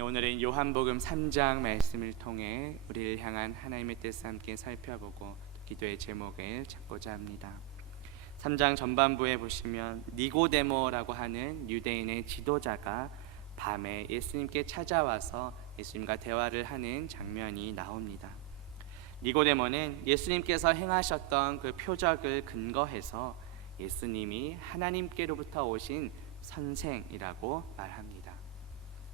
오늘은 요한복음 3장 말씀을 통해 우리를 향한 하나님의 뜻을 함께 살펴보고 기도의 제목을 찾고자 합니다. 3장 전반부에 보시면 니고데모라고 하는 유대인의 지도자가 밤에 예수님께 찾아와서 예수님과 대화를 하는 장면이 나옵니다. 니고데모는 예수님께서 행하셨던 그 표적을 근거해서 예수님이 하나님께로부터 오신 선생이라고 말합니다.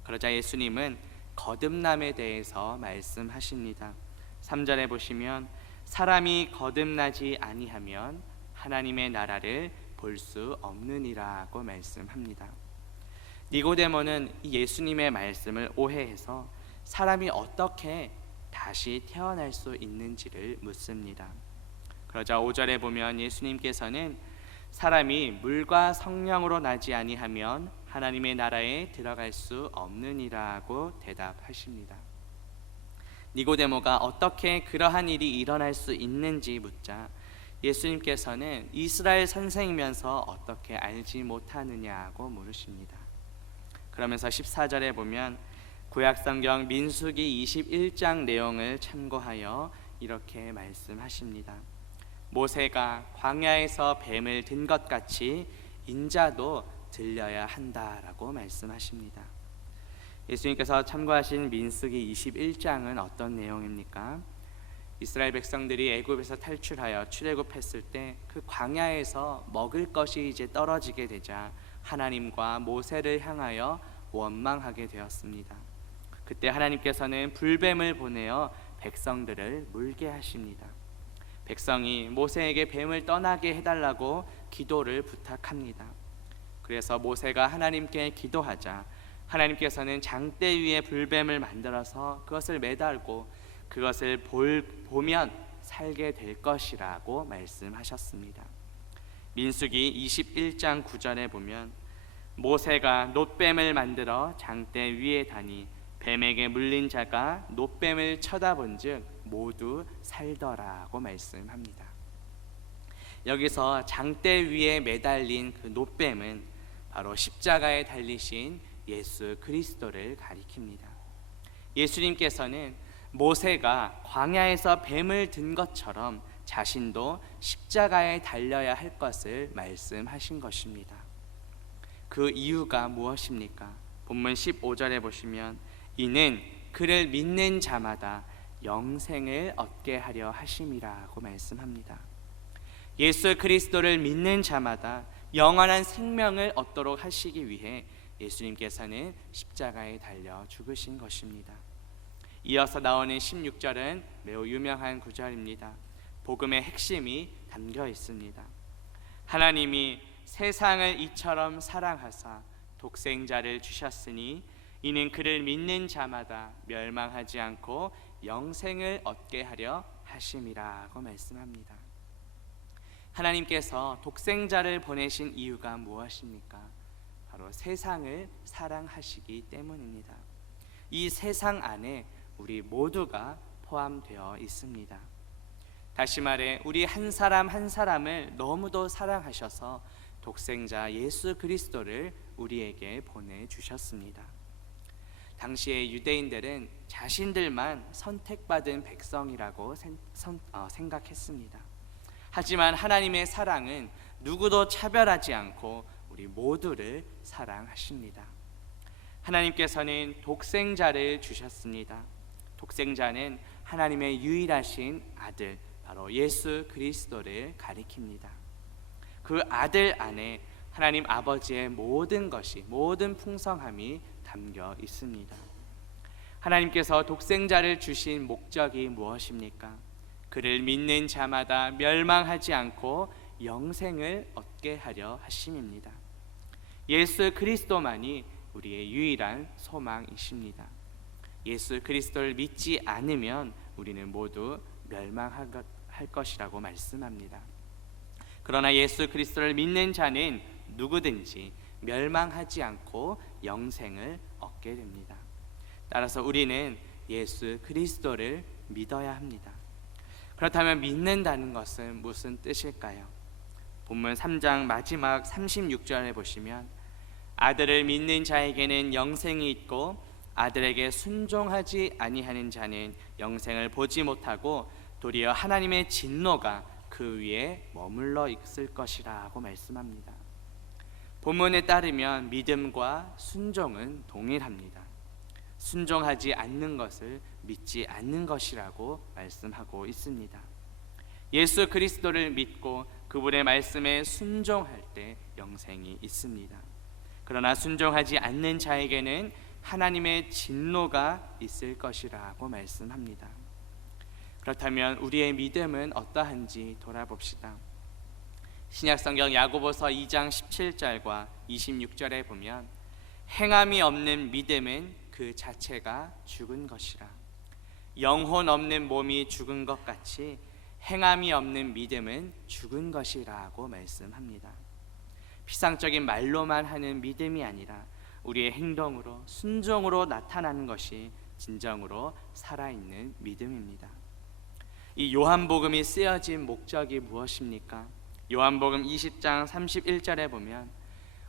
그러자 예수님은 거듭남에 대해서 말씀하십니다. 3절에 보시면 사람이 거듭나지 아니하면 하나님의 나라를 볼 수 없느니라고 말씀합니다. 니고데모는 이 예수님의 말씀을 오해해서 사람이 어떻게 다시 태어날 수 있는지를 묻습니다. 그러자 5절에 보면 예수님께서는 사람이 물과 성령으로 나지 아니하면 하나님의 나라에 들어갈 수 없느니라고 대답하십니다. 니고데모가 어떻게 그러한 일이 일어날 수 있는지 묻자 예수님께서는 이스라엘 선생이면서 어떻게 알지 못하느냐고 물으십니다. 그러면서 14절에 보면 구약성경 민수기 21장 내용을 참고하여 이렇게 말씀하십니다. 모세가 광야에서 뱀을 든 것 같이 인자도 들려야 한다라고 말씀하십니다. 예수님께서 참고하신 민수기 21장은 어떤 내용입니까? 이스라엘 백성들이 애굽에서 탈출하여 출애굽했을 때 그 광야에서 먹을 것이 이제 떨어지게 되자 하나님과 모세를 향하여 원망하게 되었습니다. 그때 하나님께서는 불뱀을 보내어 백성들을 물게 하십니다. 백성이 모세에게 뱀을 떠나게 해달라고 기도를 부탁합니다. 그래서 모세가 하나님께 기도하자 하나님께서는 장대 위에 불뱀을 만들어서 그것을 매달고 그것을 보면 살게 될 것이라고 말씀하셨습니다. 민수기 21장 9절에 보면 모세가 놋뱀을 만들어 장대 위에 다니 뱀에게 물린 자가 놋뱀을 쳐다본즉 모두 살더라고 말씀합니다. 여기서 장대 위에 매달린 그 놋뱀은 바로 십자가에 달리신 예수 그리스도를 가리킵니다. 예수님께서는 모세가 광야에서 뱀을 든 것처럼 자신도 십자가에 달려야 할 것을 말씀하신 것입니다. 그 이유가 무엇입니까? 본문 15절에 보시면 이는 그를 믿는 자마다 영생을 얻게 하려 하심이라고 말씀합니다. 예수 그리스도를 믿는 자마다 영원한 생명을 얻도록 하시기 위해 예수님께서는 십자가에 달려 죽으신 것입니다. 이어서 나오는 16절은 매우 유명한 구절입니다. 복음의 핵심이 담겨 있습니다. 하나님이 세상을 이처럼 사랑하사 독생자를 주셨으니 이는 그를 믿는 자마다 멸망하지 않고 영생을 얻게 하려 하심이라고 말씀합니다. 하나님께서 독생자를 보내신 이유가 무엇입니까? 바로 세상을 사랑하시기 때문입니다. 이 세상 안에 우리 모두가 포함되어 있습니다. 다시 말해 우리 한 사람 한 사람을 너무도 사랑하셔서 독생자 예수 그리스도를 우리에게 보내주셨습니다. 당시의 유대인들은 자신들만 선택받은 백성이라고 생각했습니다. 하지만 하나님의 사랑은 누구도 차별하지 않고 우리 모두를 사랑하십니다. 하나님께서는 독생자를 주셨습니다. 독생자는 하나님의 유일하신 아들 바로 예수 그리스도를 가리킵니다. 그 아들 안에 하나님 아버지의 모든 것이 모든 풍성함이 담겨 있습니다. 하나님께서 독생자를 주신 목적이 무엇입니까? 그를 믿는 자마다 멸망하지 않고 영생을 얻게 하려 하심입니다. 예수 그리스도만이 우리의 유일한 소망이십니다. 예수 그리스도를 믿지 않으면 우리는 모두 멸망할 것이라고 말씀합니다. 그러나 예수 그리스도를 믿는 자는 누구든지 멸망하지 않고 영생을 얻게 됩니다. 따라서 우리는 예수 그리스도를 믿어야 합니다. 그렇다면 믿는다는 것은 무슨 뜻일까요? 본문 3장 마지막 36절에 보시면 아들을 믿는 자에게는 영생이 있고 아들에게 순종하지 아니하는 자는 영생을 보지 못하고 도리어 하나님의 진노가 그 위에 머물러 있을 것이라고 말씀합니다. 본문에 따르면 믿음과 순종은 동일합니다. 순종하지 않는 것을 믿지 않는 것이라고 말씀하고 있습니다. 예수 그리스도를 믿고 그분의 말씀에 순종할 때 영생이 있습니다. 그러나 순종하지 않는 자에게는 하나님의 진노가 있을 것이라고 말씀합니다. 그렇다면 우리의 믿음은 어떠한지 돌아봅시다. 신약성경 야고보서 2장 17절과 26절에 보면 행함이 없는 믿음은 그 자체가 죽은 것이라. 영혼 없는 몸이 죽은 것 같이 행함이 없는 믿음은 죽은 것이라고 말씀합니다. 피상적인 말로만 하는 믿음이 아니라 우리의 행동으로 순종으로 나타나는 것이 진정으로 살아있는 믿음입니다. 이 요한복음이 쓰여진 목적이 무엇입니까? 요한복음 20장 31절에 보면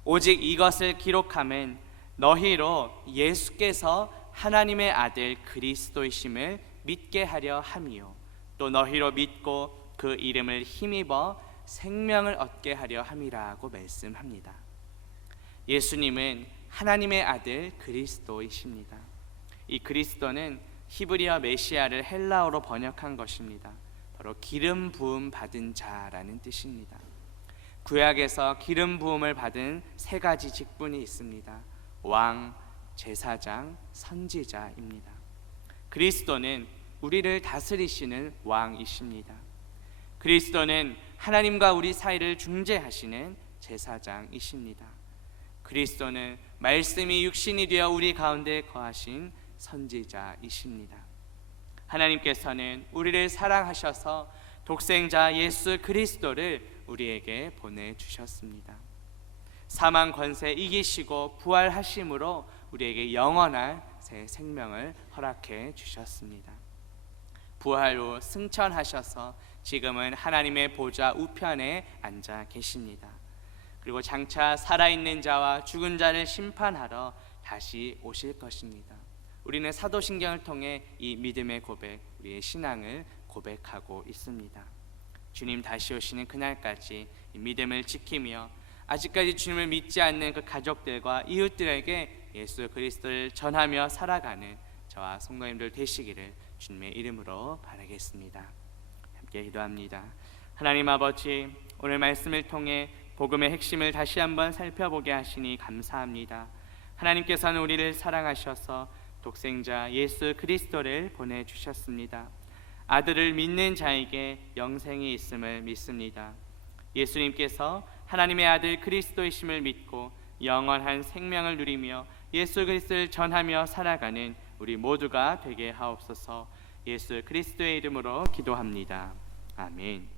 오직 이것을 기록함은 너희로 예수께서 하나님의 아들 그리스도이심을 믿게 하려 함이요 또 너희로 믿고 그 이름을 힘입어 생명을 얻게 하려 함이라고 말씀합니다. 예수님은 하나님의 아들 그리스도이십니다. 이 그리스도는 히브리어 메시아를 헬라어로 번역한 것입니다. 바로 기름 부음 받은 자라는 뜻입니다. 구약에서 기름 부음을 받은 세 가지 직분이 있습니다. 왕, 제사장, 선지자입니다. 그리스도는 우리를 다스리시는 왕이십니다. 그리스도는 하나님과 우리 사이를 중재하시는 제사장이십니다. 그리스도는 말씀이 육신이 되어 우리 가운데 거하신 선지자이십니다. 하나님께서는 우리를 사랑하셔서 독생자 예수 그리스도를 우리에게 보내주셨습니다. 사망 권세 이기시고 부활하심으로 우리에게 영원한 새 생명을 허락해 주셨습니다. 부활 후 승천하셔서 지금은 하나님의 보좌 우편에 앉아 계십니다. 그리고 장차 살아있는 자와 죽은 자를 심판하러 다시 오실 것입니다. 우리는 사도신경을 통해 이 믿음의 고백, 우리의 신앙을 고백하고 있습니다. 주님 다시 오시는 그날까지 이 믿음을 지키며 아직까지 주님을 믿지 않는 그 가족들과 이웃들에게 예수 그리스도를 전하며 살아가는 저와 성도님들 되시기를 주님의 이름으로 바라겠습니다. 함께 기도합니다. 하나님 아버지, 오늘 말씀을 통해 복음의 핵심을 다시 한번 살펴보게 하시니 감사합니다. 하나님께서는 우리를 사랑하셔서 독생자 예수 그리스도를 보내주셨습니다. 아들을 믿는 자에게 영생이 있음을 믿습니다. 예수님께서 하나님의 아들 그리스도이심을 믿고 영원한 생명을 누리며 예수 그리스도를 전하며 살아가는 우리 모두가 되게 하옵소서. 예수 그리스도의 이름으로 기도합니다. 아멘.